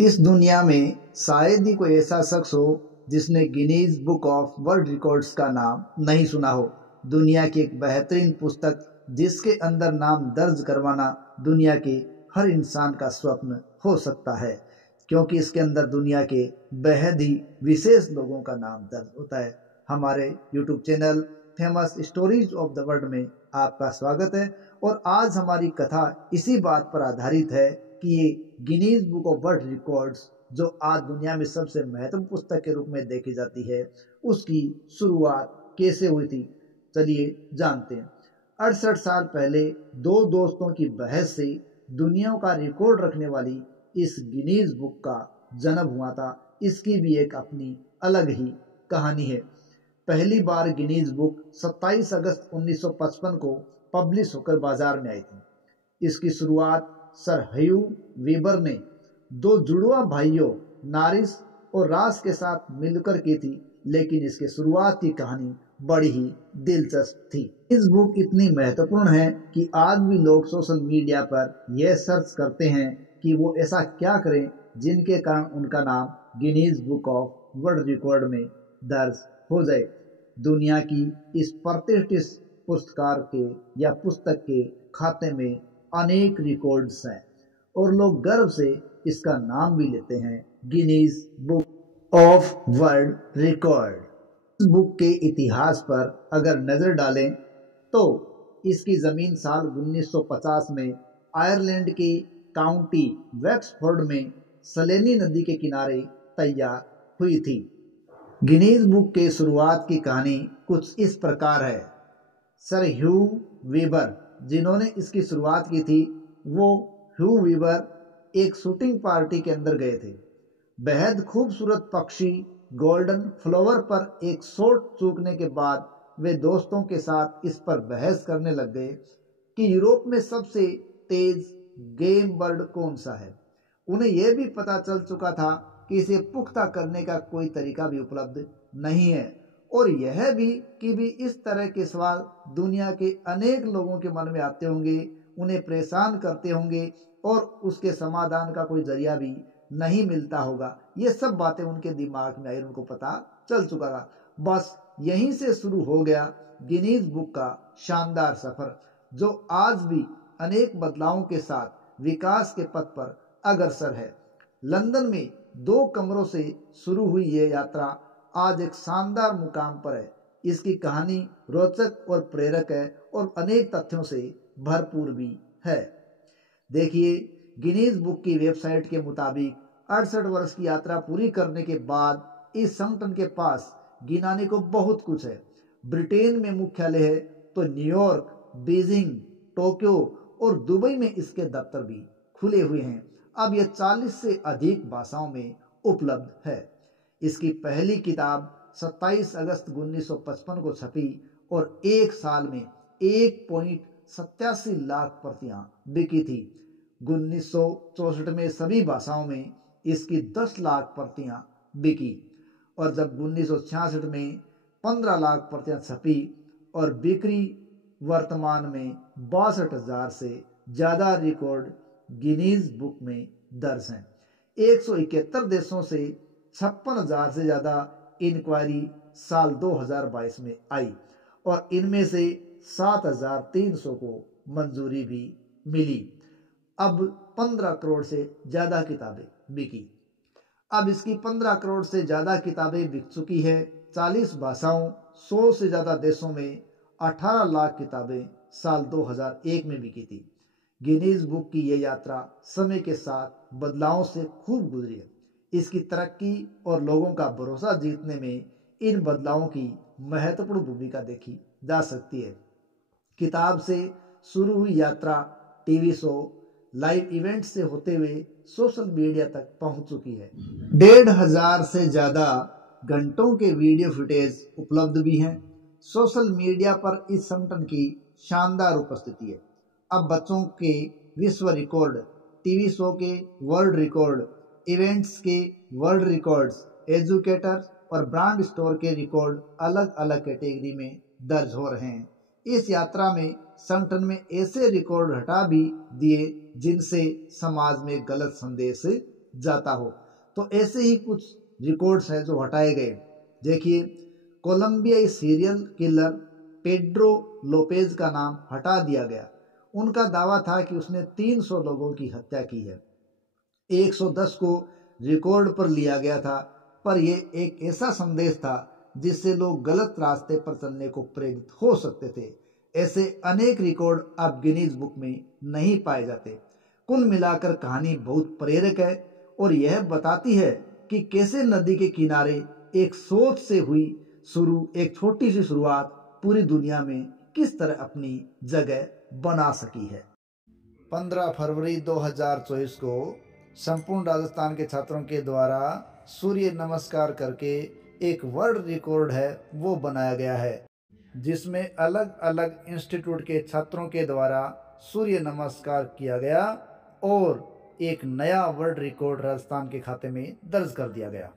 इस दुनिया में शायद ही कोई ऐसा शख्स हो जिसने Guinness book of world records का नाम नहीं सुना हो। दुनिया की एक बेहतरीन पुस्तक जिसके अंदर नाम दर्ज करवाना दुनिया के हर इंसान का स्वप्न हो सकता है, क्योंकि इसके अंदर दुनिया के बेहद ही विशेष लोगों का नाम दर्ज होता है। हमारे YouTube channel famous stories of the world में आपका स्वागत है और आज हमारी कथा इसी बात पर आधारित है कि ये Guinness book of world records जो आज दुनिया में सबसे महत्वपूर्ण पुस्तक के रूप में देखी जाती है, उसकी शुरुआत कैसे हुई थी। चलिए जानते हैं। 68 साल पहले दो दोस्तों की बहस से दुनिया का रिकॉर्ड रखने वाली इस गिनीज बुक का जन्म हुआ था। इसकी भी एक अपनी अलग ही कहानी है। पहली बार गिनीज बुक 27 अगस्त 1955 को पब्लिश होकर बाजार में आई थी। इसकी शुरुआत सर ह्यू वीबर ने दो जुड़वा भाइयों नारिस और रास के साथ मिलकर की थी, लेकिन इसके शुरुआत की कहानी बड़ी ही दिलचस्प थी। इस बुक इतनी महत्वपूर्ण है कि आज भी लोग सोशल मीडिया पर यह सर्च करते हैं कि वो ऐसा क्या करें जिनके कारण उनका नाम Guinness book of world record में दर्ज हो जाए। दुनिया की इस प्रतिष्ठित पुस्तक के खाते में अनेक रिकॉर्ड्स हैं और लोग गर्व से इसका नाम भी लेते हैं, Guinness book of world record. इस बुक के इतिहास पर अगर नजर डालें तो इसकी जमीन साल 1950 में आयरलैंड के काउंटी वेक्सफोर्ड में सलेनी नदी के किनारे तैयार हुई थी। गिनीज बुक के शुरुआत की कहानी कुछ इस प्रकार है। सर ह्यू वीबर जिन्होंने इसकी शुरुआत की थी, वो ह्यू वीबर एक शूटिंग पार्टी के अंदर गए थे। बेहद खूबसूरत पक्षी गोल्डन फ्लावर पर एक शॉट चूकने के बाद वे दोस्तों के साथ इस पर बहस करने लग गए कि यूरोप में सबसे तेज गेम बर्ड कौन सा है। उन्हें यह भी पता चल चुका था कि इसे पुख्ता करने का कोई तरीका भी उपलब्ध नहीं है और यह भी कि इस तरह के सवाल दुनिया के अनेक लोगों के मन में आते होंगे, उन्हें परेशान करते होंगे और उसके समाधान का कोई जरिया भी नहीं मिलता होगा। ये सब बातें उनके दिमाग में आई, उनको पता चल चुका था। बस यहीं से शुरू हो गया गिनीज बुक का शानदार सफर, जो आज भी अनेक बदलावों के साथ विकास के पथ पर अग्रसर है। लंदन में 2 कमरों से शुरू हुई यह यात्रा आज एक शानदार मुकाम पर है। इसकी कहानी रोचक और प्रेरक है और अनेक तथ्यों से भरपूर भी है। देखिए, गिनीज बुक की वेबसाइट के मुताबिक 68 वर्ष की यात्रा पूरी करने के बाद इस संगठन के पास गिनाने को बहुत कुछ है। ब्रिटेन में मुख्यालय है तो न्यूयॉर्क, बीजिंग, टोक्यो और दुबई में इसके दफ्तर भी खुले हुए हैं। अब यह 40 से अधिक भाषाओं में उपलब्ध है। इसकी पहली किताब 27 अगस्त 1955 को छपी और एक साल में 1.87 लाख प्रतियां बिकी थी। 1964 में सभी भाषाओं में इसकी 10 लाख प्रतियां बिकी और जब 1966 में 15 लाख प्रतियां छपी और बिक्री वर्तमान में 62,000 से ज्यादा रिकॉर्ड गिनीज बुक में दर्ज हैं। 171 देशों से 56,000 से ज्यादा इंक्वायरी साल 2022 में आई और इनमें से 7,300 को मंजूरी भी मिली। अब 15 करोड़ से ज्यादा किताबें बिकी। अब इसकी 15 करोड़ से ज्यादा किताबें बिक चुकी है 40 भाषाओं, 100 से ज्यादा देशों में। 18 लाख किताबें साल 2001 में बिकी थी। गिनीज बुक की यह यात्रा समय के साथ बदलावों से खूब गुजरी है। इसकी तरक्की और लोगों का भरोसा जीतने में इन बदलावों की महत्वपूर्ण भूमिका देखी जा सकती है। किताब से शुरू हुई यात्रा टीवी शो, लाइव इवेंट से होते हुए सोशल मीडिया तक पहुंच चुकी है। 1,500 से ज्यादा घंटों के वीडियो फुटेज उपलब्ध भी हैं। सोशल मीडिया पर इस संगठन की शानदार उपस्थिति है। अब बच्चों के विश्व रिकॉर्ड, टीवी शो के वर्ल्ड रिकॉर्ड, इवेंट्स के वर्ल्ड रिकॉर्ड्स, एजुकेटर्स और ब्रांड स्टोर के रिकॉर्ड अलग अलग कैटेगरी में दर्ज हो रहे हैं। इस यात्रा में संगठन में ऐसे रिकॉर्ड हटा भी दिए जिनसे समाज में गलत संदेश जाता हो। तो ऐसे ही कुछ रिकॉर्ड्स हैं जो हटाए गए। देखिए, कोलंबियाई सीरियल किलर पेड्रो लोपेज का नाम हटा दिया गया। उनका दावा था कि उसने 300 लोगों की हत्या की है। 110 को रिकॉर्ड पर लिया गया था, पर यह एक ऐसा संदेश था जिससे लोग गलत रास्ते पर चलने को प्रेरित हो सकते थे। ऐसे अनेक रिकॉर्ड अब गिनीज बुक में नहीं पाए जाते। कुल मिलाकर कहानी बहुत प्रेरक है और यह बताती है कि कैसे नदी के किनारे एक सोच से हुई एक छोटी सी शुरुआत पूरी दुनिया में किस तरह अपनी जगह बना सकी है। 15 फरवरी 2024 को संपूर्ण राजस्थान के छात्रों के द्वारा सूर्य नमस्कार करके एक वर्ल्ड रिकॉर्ड है वो बनाया गया है, जिसमें अलग अलग इंस्टीट्यूट के छात्रों के द्वारा सूर्य नमस्कार किया गया और एक नया वर्ल्ड रिकॉर्ड राजस्थान के खाते में दर्ज कर दिया गया।